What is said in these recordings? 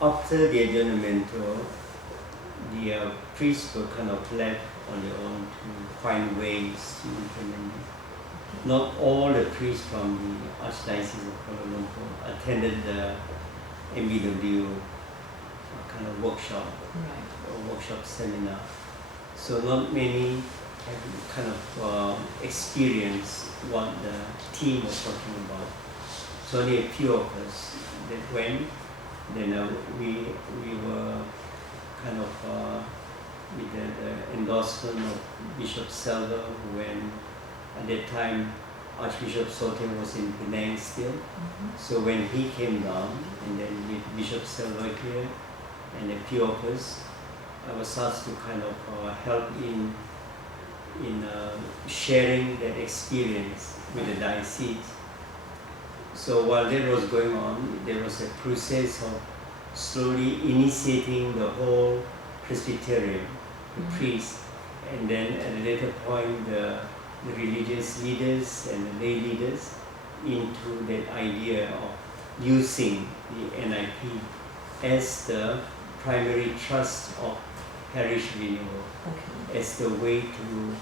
after the adjournamento, the priests were kind of left on their own to find ways to implement it. Not all the priests from the Archdiocese of Kuala Lumpur attended the MBW kind of workshop or workshop seminar. So not many have kind of experienced what the team was talking about. So only a few of us that went. Then we were kind of with the endorsement of Bishop Selva, who went at that time. Archbishop Sote was in Penang still. So when he came down, and then with Bishop Selva here and a few of us, I was asked to kind of help in sharing that experience with the diocese. So while that was going on, there was a process of slowly initiating the whole Presbyterian, the priests, and then at a later point the religious leaders and the lay leaders into that idea of using the NIP as the primary trust of parish renewal, as the way to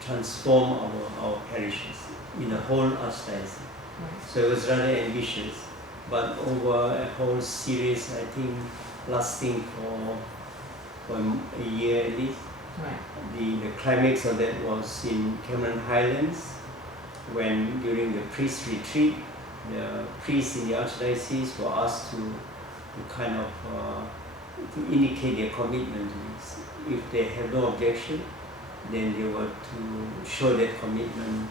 transform our parishes in the whole archdiocese. So it was rather ambitious, but over a whole series, I think, lasting for a year at least. The climax of that was in Cameron Highlands, when during the priest retreat, the priests in the archdiocese were asked to kind of to indicate their commitment to this. If they have no objection, then they were to show that commitment,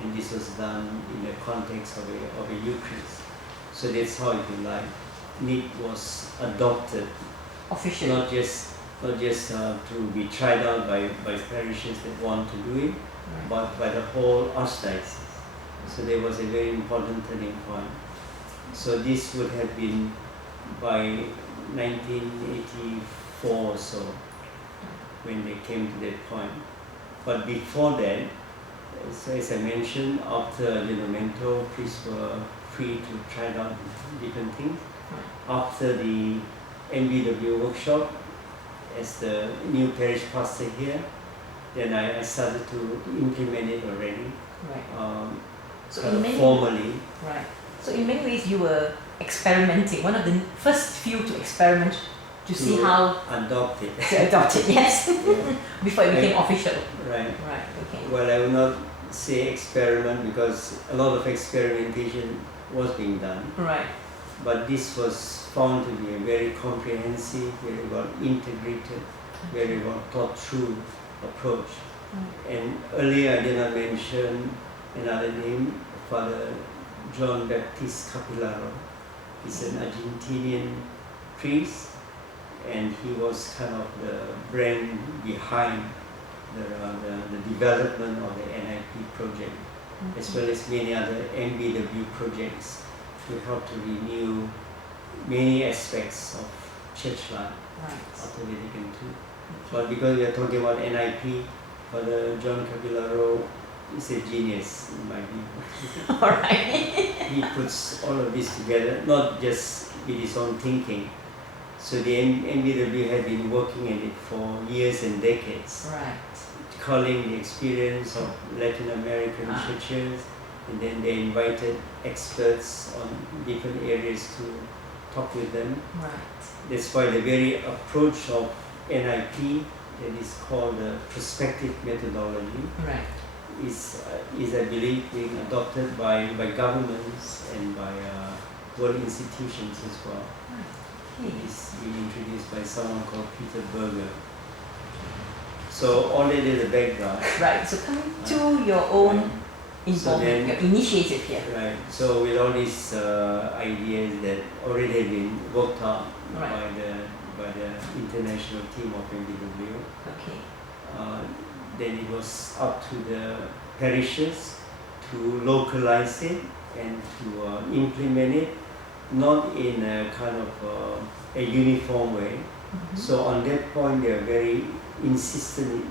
and this was done in the context of a Eucharist. So that's how, if you like, NIP was adopted officially, not just to be tried out by parishes that want to do it, but by the whole archdiocese. So there was a very important turning point. So this would have been by 1984 or so, when they came to that point. But before that, so as I mentioned, after adjournamento, priests were free to try out different things. After the MBW workshop, as the new parish pastor here, then I started to implement it already, So formally. So in many ways you were experimenting, one of the first few to experiment to see how adopt it. To adopt it, yes. Before it became official. Right. Okay. Well, I will not say experiment because a lot of experimentation was being done. But this was found to be a very comprehensive, very well integrated, very well thought through approach. And earlier I did not mention another name, Father John Baptist Capillaro. He's an Argentinian priest, and he was kind of the brain behind the development of the NIP project, as well as many other MBW projects to help to renew many aspects of church life after Vatican II. But because we are talking about NIP, Father John Capillaro is a genius in my view. He puts all of this together, not just with his own thinking. So the MBW had been working in it for years and decades, calling the experience of Latin American churches, and then they invited experts on different areas to talk with them. That's why the very approach of NIP, that is called the prospective methodology, is I believe being adopted by governments and by world institutions as well. It's being introduced by someone called Peter Berger. So all that is the background. So coming to your own involvement, your initiative here. So with all these ideas that already have been worked out by the international team of MBW, then it was up to the parishes to localize it and to implement it, not in a kind of a uniform way. So on that point, they are very insistent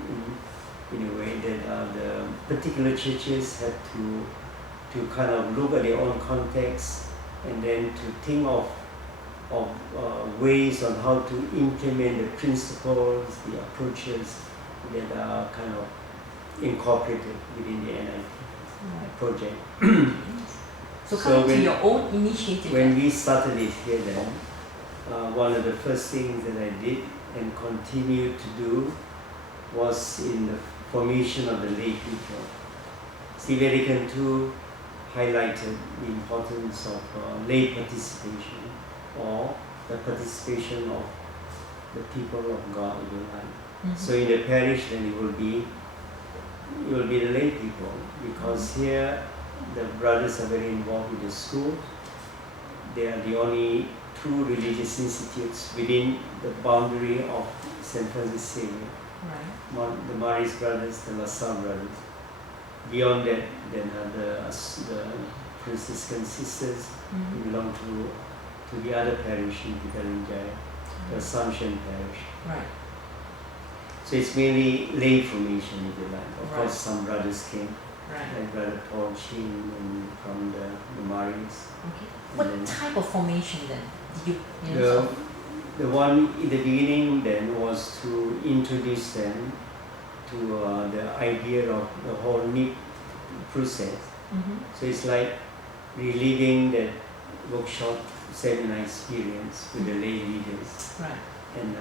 in a way that the particular churches have to kind of look at their own context and then to think of ways on how to implement the principles, the approaches that are kind of incorporated within the NIP project. So coming to your own initiative. When we started it here then, one of the first things that I did and continue to do was in the formation of the lay people. Xavier too highlighted the importance of lay participation, or the participation of the people of God, if you like. So in the parish then it will be the lay people, because here the brothers are very involved with the school. They are the only two religious institutes within the boundary of St. Francis Xavier. The Maris brothers, the LaSalle brothers. Beyond that, then the Franciscan sisters who belong to the other parish in Pitarinjaya, the Assumption parish. So it's mainly lay formation, if you like. Of course, some brothers came, like Brother Paul Chin and from the Maris. What type of formation then did the one in the beginning then was to introduce them to the idea of the whole NIP process. So it's like reliving that workshop seminar experience with the lay leaders, and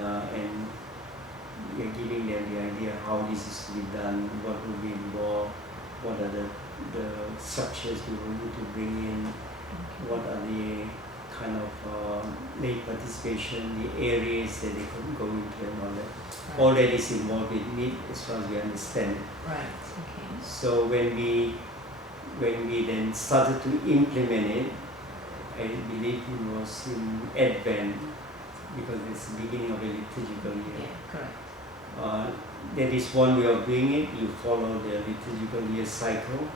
we're giving them the idea how this is to be done, what will be involved, what are the structures we will need to bring in, what are the kind of lay participation, the areas that they could go into and all that. All that is involved in NIP as far as we understand it. So when we then started to implement it, I believe it was in Advent, because it's the beginning of a liturgical year. That is one way of doing it. You follow the liturgical year cycle.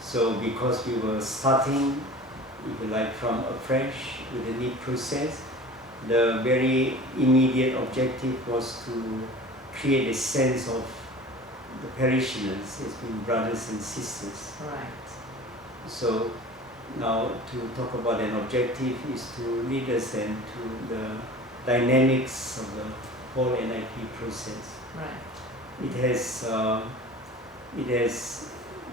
So because we were starting, if you like, from afresh with the NIP process, the very immediate objective was to create a sense of the parishioners as being brothers and sisters. So now to talk about an objective is to lead us then to the dynamics of the whole NIP process. It has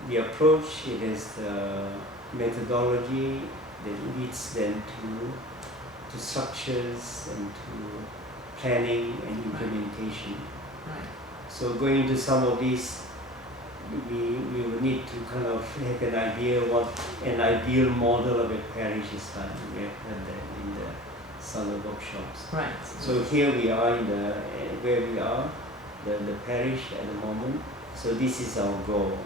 the approach, it has the methodology that leads them to structures and to planning and implementation. So going into some of these, we will need to kind of have an idea what an ideal model of a parish is like. We have heard that in the summer workshops. So here we are in where we are, the parish at the moment. So this is our goal,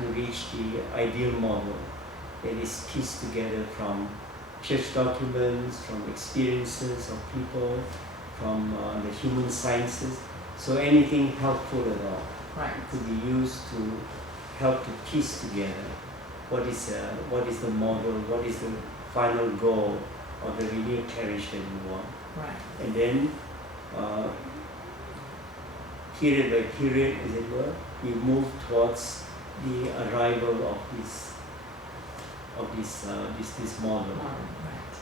to reach the ideal model that is pieced together from church documents, from experiences of people, from the human sciences. So anything helpful at all could be used to help to piece together what is the model, what is the final goal of the renewed parish that we want. And then period by period, as it were, we move towards the arrival of this model.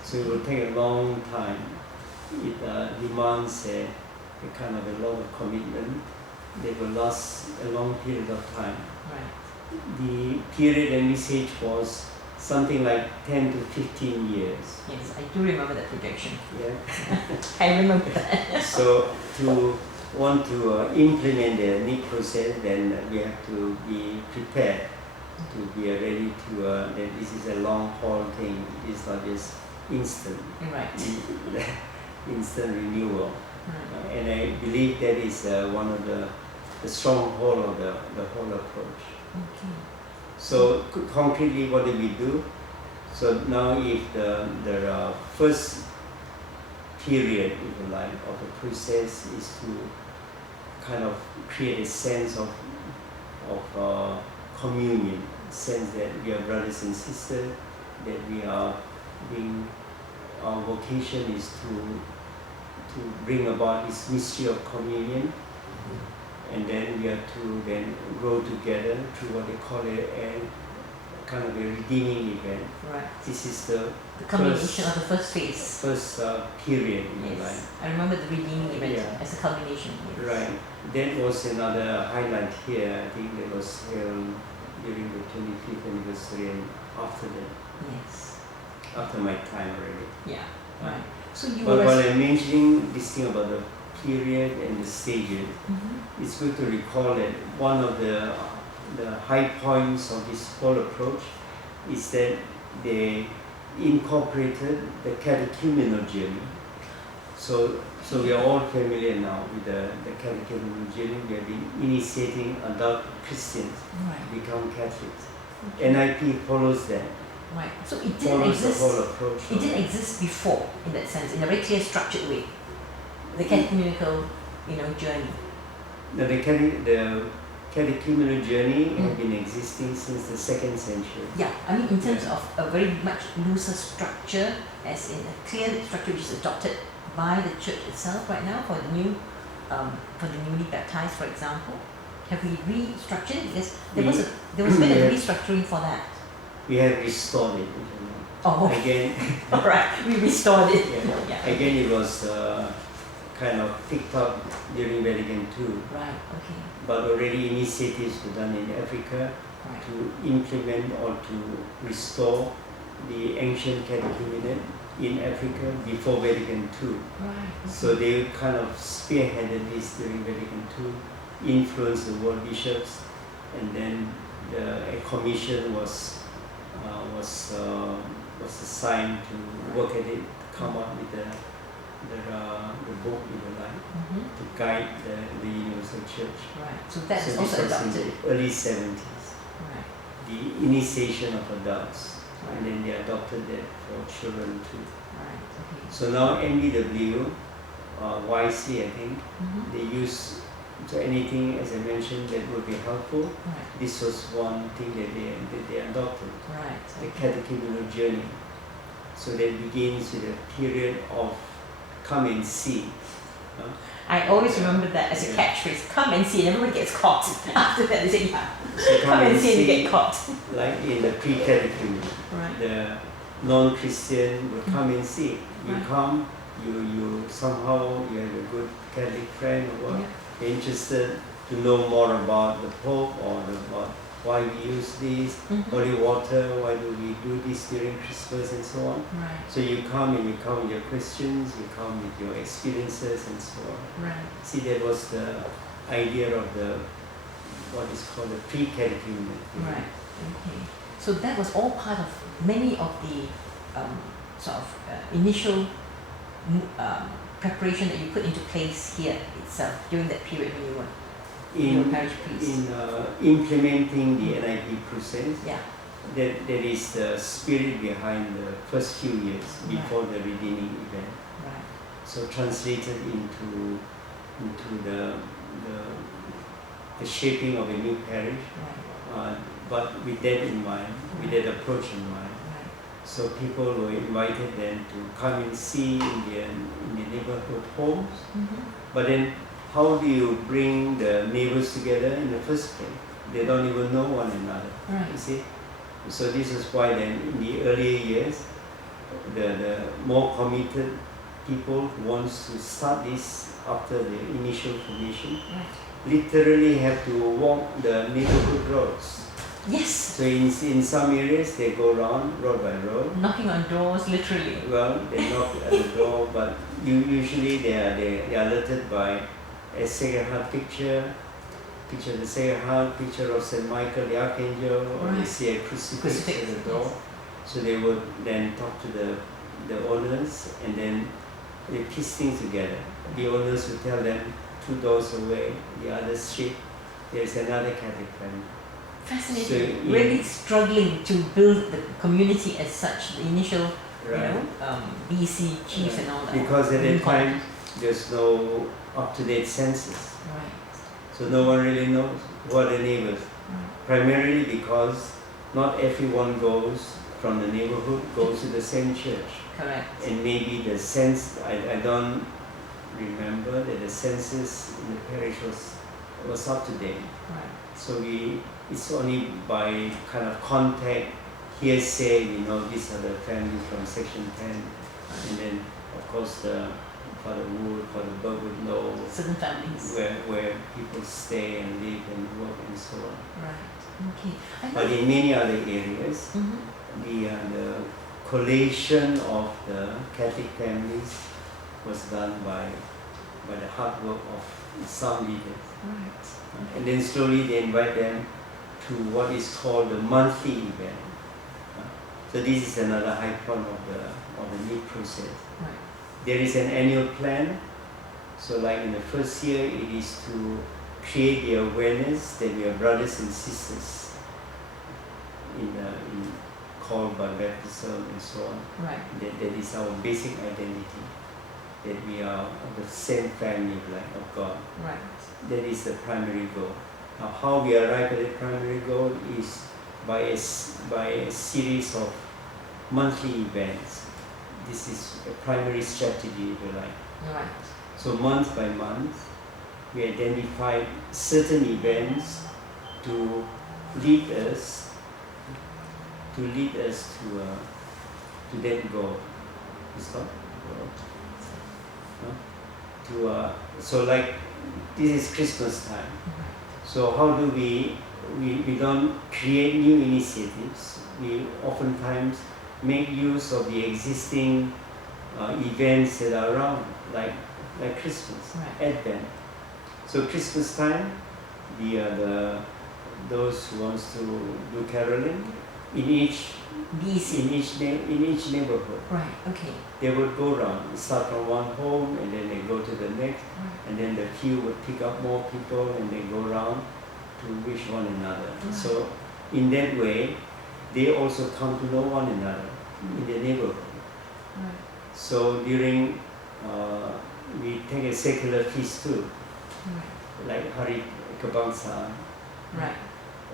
So it will take a long time. It demands a kind of a lot of commitment. They will last a long period of time. The period envisaged was something like 10 to 15 years. Yes, I do remember that projection. Yeah. I remember that. So to want to implement the NIP process, then we have to be prepared to be ready to, that this is a long haul thing. It's not just instant. Instant renewal. And I believe that is one of the stronghold of the whole approach. So concretely, what do we do? So now if the first period, if you like, of the process is to kind of create a sense of communion, sense that we are brothers and sisters, that we are being, our vocation is to bring about this mystery of communion, and then we are to then grow together through what they call kind of a redeeming event. Right. This is the culmination of the first phase. First period in Yes. your life. I remember the redeeming event Yeah. as a culmination. Yes. Right. That was another highlight here. I think that was held during the 25th anniversary and after that. Yes. After my time already. Yeah. Right. So you but were. while I'm mentioning this thing about the period and the stages, it's good to recall that one of the high points of this whole approach is that they incorporated the catechumenal journey. So we are all familiar now with the catechumenal journey. We have been initiating adult Christians to become Catholics. NIP follows that. Right. So it didn't exist. The whole approach. It didn't exist before, in that sense, in a very clear, structured way. The catechumenical, journey. Now the catechumenal journey had been existing since the 2nd century. Yeah, I mean in terms of a very much looser structure, as in a clear structure which is adopted by the church itself right now for the new, for the newly baptized, for example. Have we restructured it? Because there was been a restructuring for that. We have restored it. Oh, again. All right, we restored it. Yeah. Again, it was kind of picked up during Vatican II. Right. Okay. But already initiatives were done in Africa to implement or to restore the ancient catechumenate in Africa before Vatican II. Right. Okay. So they kind of spearheaded this during Vatican II, influenced the world bishops, and then a commission was assigned to work at it, to come up with the book, if you like, to guide the universal church. Right. So that's this also was adopted. in the early 70s. Right. The initiation of adults, and then they adopted that for children too. Right. Okay. So now NBW, wisely I think, they use to anything, as I mentioned, that would be helpful. Right. This was one thing that they adopted. Right. The catechumenal journey. So that begins with a period of come and see. I always remember that as a catchphrase, come and see, and everybody gets caught. After that they say, So come and see and you get caught. Like in the pre-catechumen, the non-Christian would come and see. You come, you somehow, you have a good Catholic friend or what, you're interested to know more about the Pope or about why we use this, holy water, why do we do this during Christmas and so on. Right. So you come and you come with your questions, you come with your experiences and so on. Right. See, that was the idea of what is called the pre-catechumen. Right. Okay. So that was all part of many of the sort of initial preparation that you put into place here itself during that period when you were your parish priest. In implementing the NIP process, that is the spirit behind the first few years before the redeeming event. Right. So translated into the shaping of a new parish, but with that in mind, with that approach in mind. So people were invited then to come and see in the neighborhood homes. But then how do you bring the neighbors together in the first place? They don't even know one another. Right. You see? So this is why then in the earlier years, the more committed people who wants to start this after the initial formation, literally have to walk the neighborhood roads. Yes. So in some areas they go around road by road. Knocking on doors, literally. Well, they knock at the door, but usually they are alerted by a Sacred Heart picture of the Sacred Heart, picture of Saint Michael the Archangel, or they see a crucifix at the door. So they would then talk to the owners, and then they piece things together. The owners would tell them 2 doors away, the other street, there's another Catholic family. Fascinating. So really struggling to build the community as such, the initial, BC chiefs and all that. Because at that time, there's no up-to-date census. Right. So no one really knows who are the neighbors. Primarily because not everyone goes from the neighborhood, goes to the same church. Correct. And maybe the I don't remember that the census in the parish was was up to date. Right. So it's only by kind of contact, hearsay, we know these are the families from Section 10, and then of course Father Wood, Father Berg would know certain families where people stay and live and work and so on. Right. Okay. But in many other areas, the collation of the Catholic families was done by the hard work of some leaders. Right. And then slowly they invite them to what is called the monthly event. So this is another high point of the need process. Right. There is an annual plan. So like in the first year, it is to create the awareness that we are brothers and sisters in called by baptism and so on. Right. That is our basic identity. That we are of the same family, like of God. Right. That is the primary goal. Now, how we arrive at the primary goal is by a series of monthly events. This is a primary strategy, if you like. Right. So month by month, we identify certain events to lead us to that goal. It's not so like this is Christmas time. So how do we don't create new initiatives? We oftentimes make use of the existing events that are around, like Christmas, right. Advent. So Christmas time, those who wants to do caroling in each neighborhood. Right. Okay. They would go around, start from one home, and then they go to the next, and then the queue would pick up more people, and they go around to wish one another. Right. So in that way, they also come to know one another in the neighborhood. Right. So during we take a secular feast too, like Hari Kabangsa, right.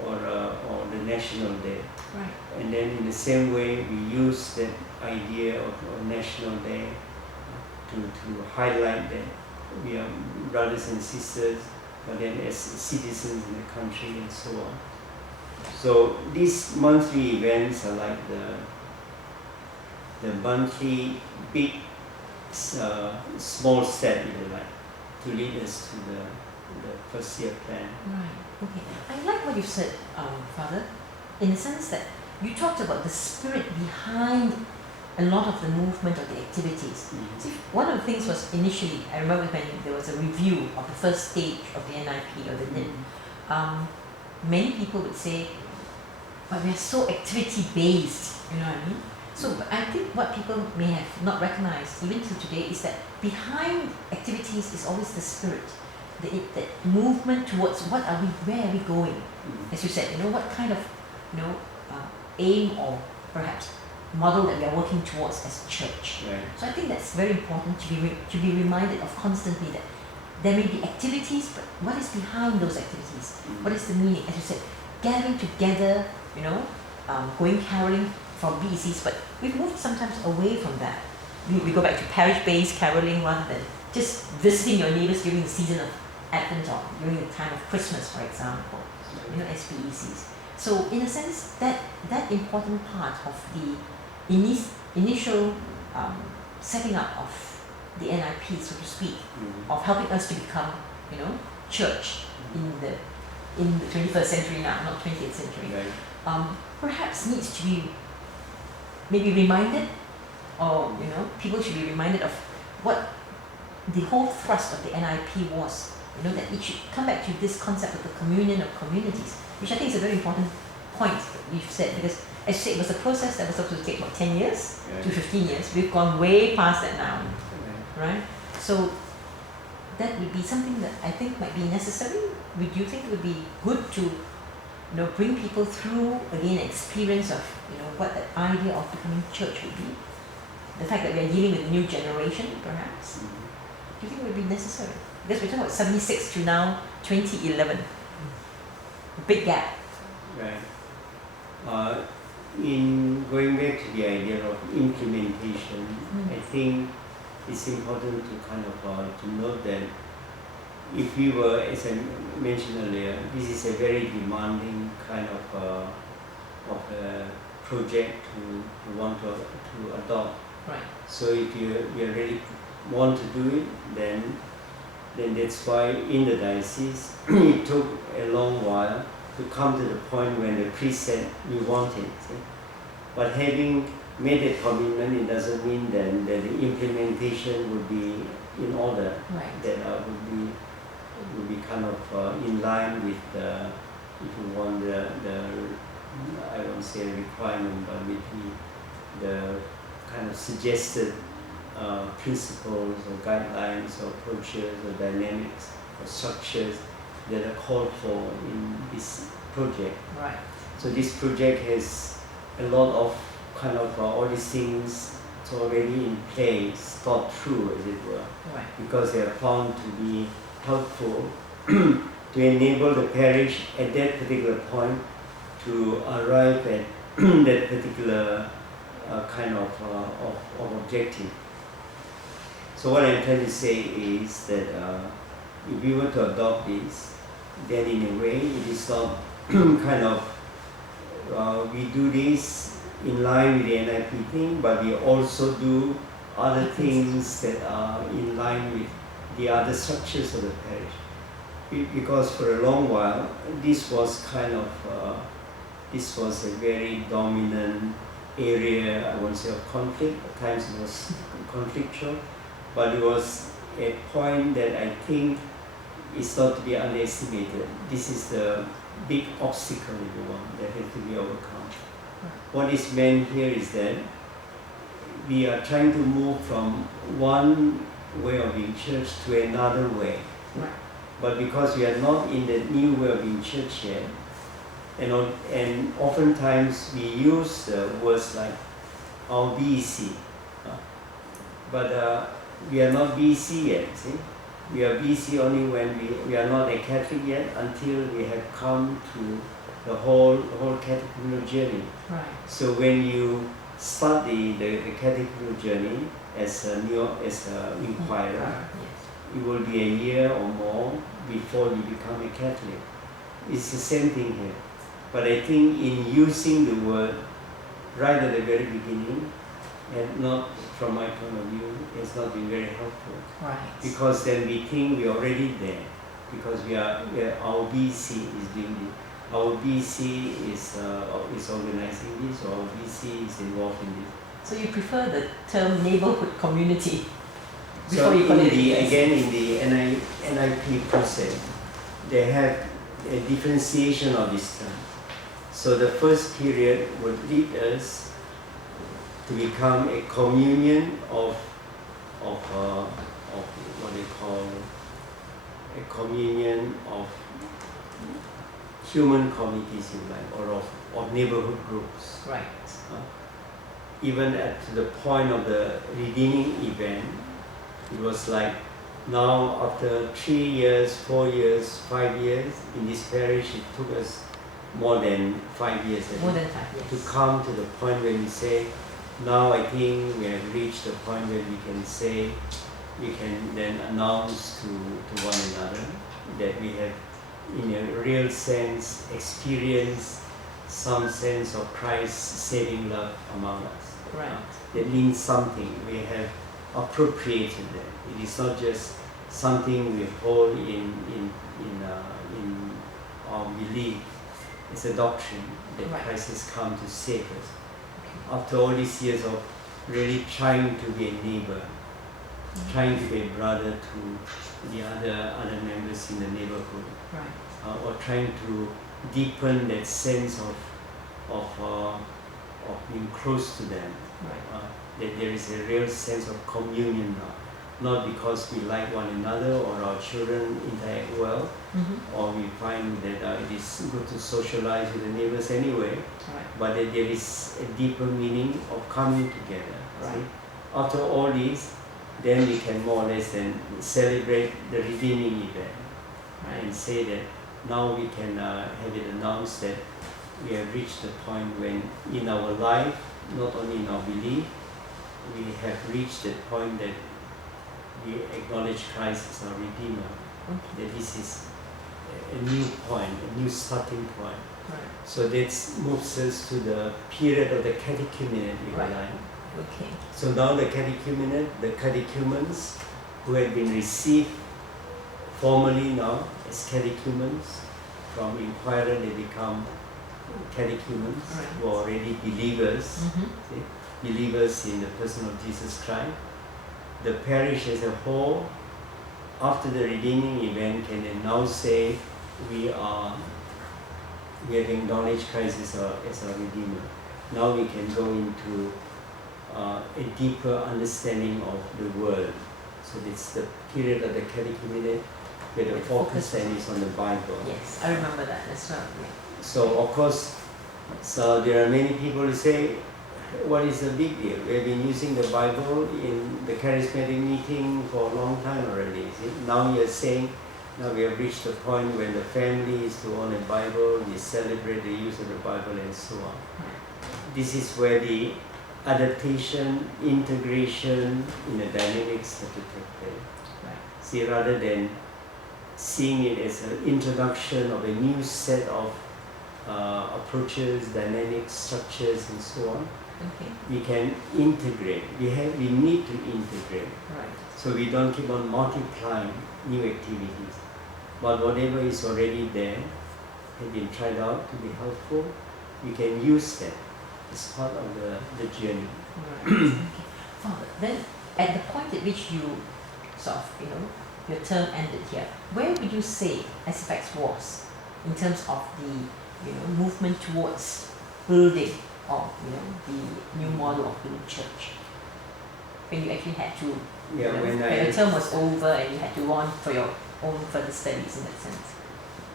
or the National Day. Right. And then in the same way, we use that idea of National Day to highlight that we are brothers and sisters, but then as citizens in the country and so on. So these monthly events are like the monthly big small step, if you like, to lead us to the first year plan. Right. Okay. I like what you said, Father, in the sense that you talked about the spirit behind a lot of the movement of the activities. See, one of the things was initially, I remember when there was a review of the first stage of the NIP or the NIP, many people would say, but we're so activity based, you know what I mean? So I think what people may have not recognized, even till today, is that behind activities is always the spirit, the movement towards where are we going? As you said, what kind of, aim or perhaps model that we are working towards as a church. Right. So I think that's very important to be reminded of constantly, that there may be activities, but what is behind those activities? What is the meaning? As you said, gathering together, going caroling from BECs, but we've moved sometimes away from that. We go back to parish-based caroling rather than just visiting your neighbors during the season of Advent or during the time of Christmas, for example, as BECs. So in a sense, that important part of the initial setting up of the NIP, so to speak, of helping us to become, church in the 21st century now, not 20th century, perhaps needs to be maybe reminded, or people should be reminded of what the whole thrust of the NIP was. That it should come back to this concept of the communion of communities, which I think is a very important point that you've said, because as you said, it was a process that was supposed to take 10 years to 15 years. We've gone way past that now, right? So that would be something that I think might be necessary. Would you think it would be good to bring people through again an experience of what that idea of becoming church would be? The fact that we are dealing with a new generation, perhaps. Do you think it would be necessary? Because we're talking about 76 to now 2011. Big gap. Right. In going back to the idea of implementation, I think it's important to kind of to note that if we were, as I mentioned earlier, this is a very demanding kind of a project to want to adopt. Right. So if you really want to do it, then that's why in the diocese it took a long while to come to the point when the priest said we want it. See? But having made a commitment, it doesn't mean then that the implementation would be in order. Right. That would be kind of in line with the, if you want the I won't say requirement, but with the kind of suggested principles or guidelines or approaches or dynamics or structures that are called for in this project. Right. So this project has a lot of kind of all these things already in place, thought through, as it were, right. because they are found to be helpful to enable the parish at that particular point to arrive at that particular kind of objective. So what I'm trying to say is that if we were to adopt this, then in a way it is not kind of we do this in line with the NIP thing, but we also do other things that are in line with the other structures of the parish. Because for a long while, this was kind of this was a very dominant area, I won't say of conflict, at times it was conflictual, but it was a point that I think is not to be underestimated. This is the big obstacle, if you want, that has to be overcome. What is meant here is that we are trying to move from one way of being church to another way. Right. But because we are not in the new way of being church yet, and oftentimes we use the words like our BC, but we are not BC yet. See, we are BC only when we are not a Catholic yet, until we have come to the whole catechumenical journey. Right. So when you start the catechumenical journey as a inquirer, yes. it will be a year or more before you become a Catholic. It's the same thing here. But I think in using the word right at the very beginning, and not from my point of view, it's not been very helpful. Right. Because then we think we're already there. Because our BC is doing this. Our BC is organizing this, or our BC is involved in this. So you prefer the term neighborhood community? So in the NIP process, they have a differentiation of this term. So the first period would lead us to become a communion of what they call a communion of human communities, if you like, or of neighborhood groups. Right. Even at the point of the redeeming event, it was like now after 3 years, 4 years, 5 years in this parish, it took us more than 5 years. More than 5 years. To come to the point where we say, now I think we have reached the point where we can say, we can then announce to one another that we have, in a real sense, experienced some sense of Christ's saving love among us. Right. That means something. We have appropriated that. It is not just something we hold in our belief. It's a doctrine that right. Christ has come to save us. Okay. After all these years of really trying to be a neighbor, trying to be a brother to the other members in the neighborhood, right. Or trying to deepen that sense of being close to them. Right. That there is a real sense of communion now, not because we like one another or our children interact well, or we find that it is good to socialize with the neighbors anyway, right. but that there is a deeper meaning of coming together. Right. See? After all this, then we can more or less then celebrate the redeeming event, right. And say that now we can have it announced that we have reached the point when in our life, not only in our belief, we have reached the point that we acknowledge Christ as our Redeemer. Okay. that this is a new point, a new starting point. Right. So that moves us to the period of the catechumenate, if you Right. like. Okay. So now the catechumenate, the catechumens who have been received formally now as catechumens, from inquirer they become catechumens, Right. who are already believers, Mm-hmm. believers in the person of Jesus Christ. The parish as a whole, after the redeeming event, can then now say we have acknowledged Christ as our Redeemer. Now we can go into a deeper understanding of the world. So it's the period of the catechumenate where the focus then is on the Bible. Yes, I remember that as well. Yeah. So of course, so there are many people who say, what is the big deal? We have been using the Bible in the charismatic meeting for a long time already. See? Now you're saying, now we have reached the point when the family is to own a Bible, we celebrate the use of the Bible and so on. This is where the adaptation, integration in the dynamics have to take place. Right. See, rather than seeing it as an introduction of a new set of approaches, dynamics, structures, and so on, Okay. we can integrate. We need to integrate. Right. So we don't keep on multiplying new activities. But whatever is already there, has been tried out to be helpful, we can use that as part of the journey. Right. Okay. Father, then at the point at which you sort of, your term ended here, where would you say SFX was in terms of the, movement towards building of, the new model of the church? When you actually had to, when your term was over and you had to go on for your own further studies in that sense?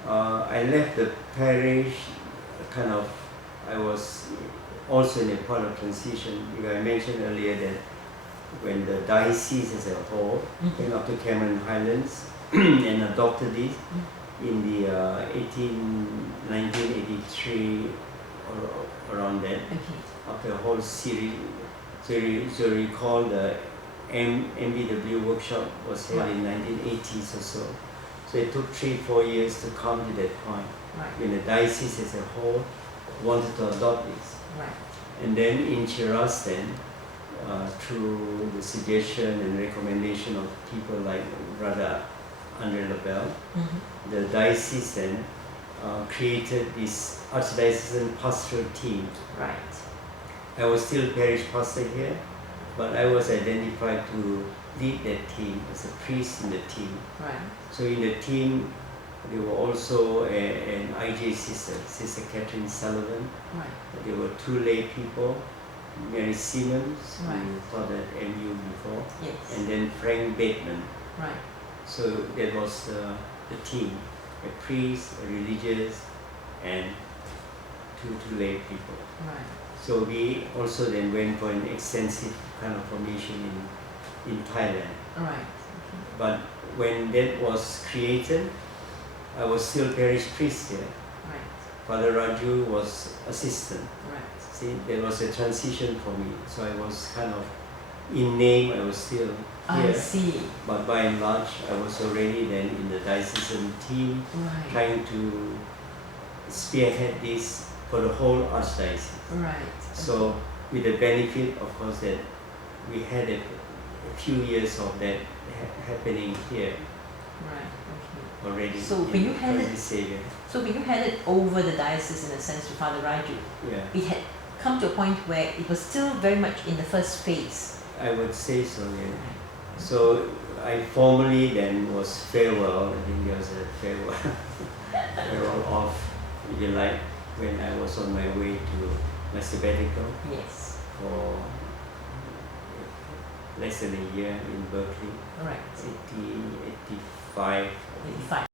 I left the parish I was also in a part of transition. I mentioned earlier that when the diocese as a whole came up to Cameron Highlands and adopted this in the 1983 or around that, after a whole series. So you recall the MBW workshop was held in 1980s or so. So it took 3-4 years to come to that point when the diocese as a whole wanted to adopt this. And then in Chiras then, through the suggestion and recommendation of people like Brother Andre Labelle, the diocese then created this archdiocesan pastoral team. I was still parish pastor here, but I was identified to lead that team as a priest in the team. So in the team, there were also an IJ sister, Sister Catherine Sullivan. There were 2 lay people, Mary Simmons, who taught at MU before, and then Frank Bateman. So that was the team, a priest, a religious, and two lay people. So we also then went for an extensive kind of formation in Thailand. But when that was created, I was still parish priest here. Father Raju was assistant. See, there was a transition for me. So I was in name, I was still here. I see. But by and large, I was already then in the diocesan team, trying to spearhead this for the whole archdiocese. So with the benefit, of course, that we had a few years of that happening here already. So when you had it, Xavier. so when you had it over the diocese in a sense with Father Raju, it had come to a point where it was still very much in the first phase. I would say so, yeah. So I formally then was farewell. I think there was a farewell off, if you like, when I was on my way to my sabbatical. For less than a year in Berkeley. 85.